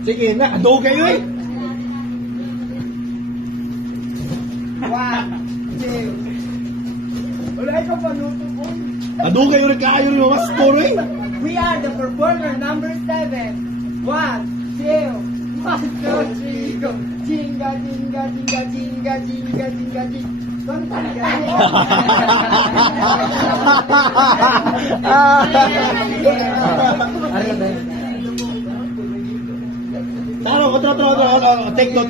Sige na, ado kayo eh. 1, 2. Wala ka pa luto po. Ado kayo rin kayo rin mas score eh. We are the performer number 7. 1, 2, 1, 2, 3, go. Jinga, jinga, jinga, jinga, jinga, jinga, jinga. Taro, otro. Take two.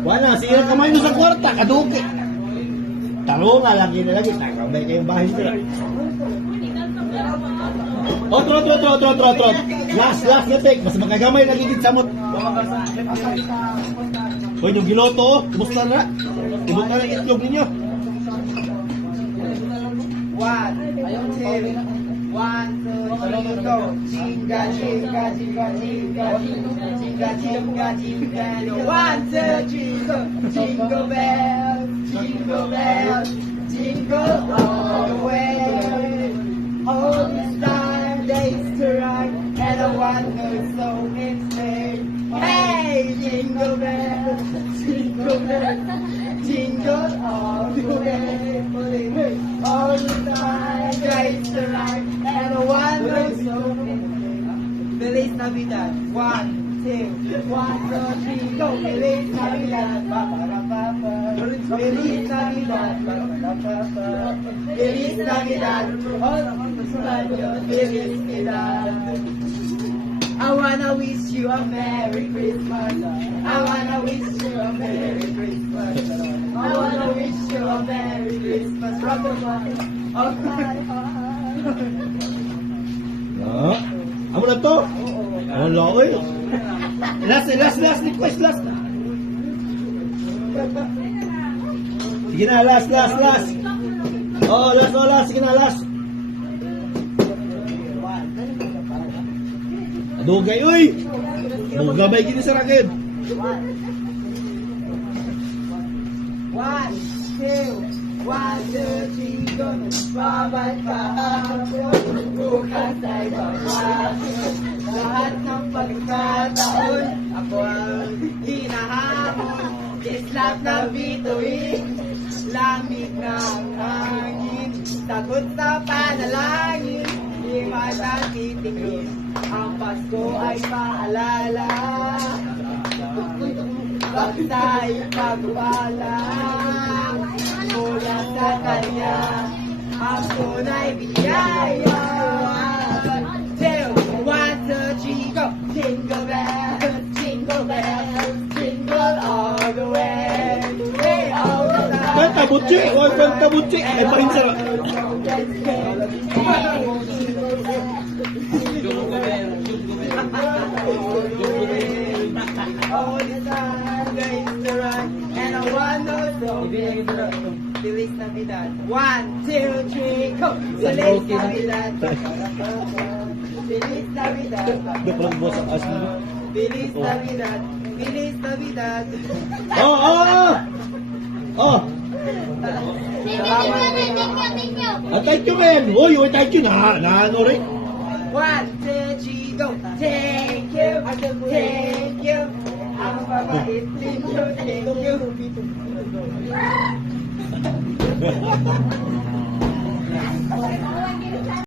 Wala, sige na kamay mo sa kwarta, kaduki. Taro nga, lagi. Takambay kayong bahay nila. Otro. Last na take. Mas magagamay lagi din samot. Hoy, yung giloto, oh. Kumusta na? Ibot na ng itlog ninyo. 1, 2, 1, 2, 3, go. Jinga, jinga, jinga, jinga, jinga, jinga, jinga. 1, 2, 3, go. Jingle bells, jingle bells, jingle all the way. All this time days to ride, and I wonder so it's made. Hey, jingle bells, jingle all the way. All the time days to ride, and I wonder so Feliz Navidad. 1, 2, 1, 2, 3, go. Feliz Navidad. Feliz Navidad. Feliz Navidad. Feliz Navidad. I wanna wish you a Merry Christmas. I wanna wish you a Merry Christmas. I wanna wish you a Merry Christmas from the bottom of my heart. Amo na to? Wala ko eh. Last request, last. Sige na, last. Oh, last. Sige na, last. Adugay, uy! Mugabay gini sa rakid. 1, 2, 1, 2, 3, go. Babay ka hapon, bukas ay babay. Lahat ng pagkataon, ako ang hinahamon. Kislap ng bituin, lamig ng hangin. Takot sa panalangin, di matang titingin. Ang Pasko ay paalala, pag tayo pagpala. Mula sa kanya, ang tunay biyaya. 2, 1, 2, 3, go! Jingle bells, jingle bells, jingle all the way. Hey, all the time. Kanta butchi. Ay, parin sa... All the time, days to run, and I wonder so Feliz Navidad. 1, 2, 3, go! Feliz Navidad. Feliz Navidad. Hindi pa lang buwas ang as mo. Feliz Navidad. Feliz Navidad. Oh! Thank you. Thank you, man. Uy, thank you na. Ano rin? 1, 2, 3, go! Thank you. Thank you. Ang babait ninyo. Thank you.